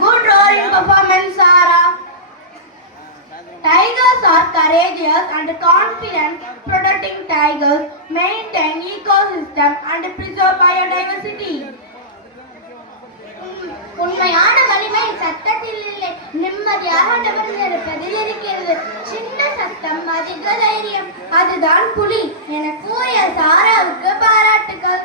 Good roaring performance, Sarah. Tigers are courageous and confident, protecting tigers, maintain ecosystem and preserve biodiversity. உண்மையான வலிமை சத்தத்தில் இல்லை, நிம்மதியாக நிமிர்ந்திருப்பதில் இருக்கிறது. சின்ன சத்தம் அதிக தைரியம், அதுதான் புலி என கூறிய சாராவுக்கு பாராட்டுகள்.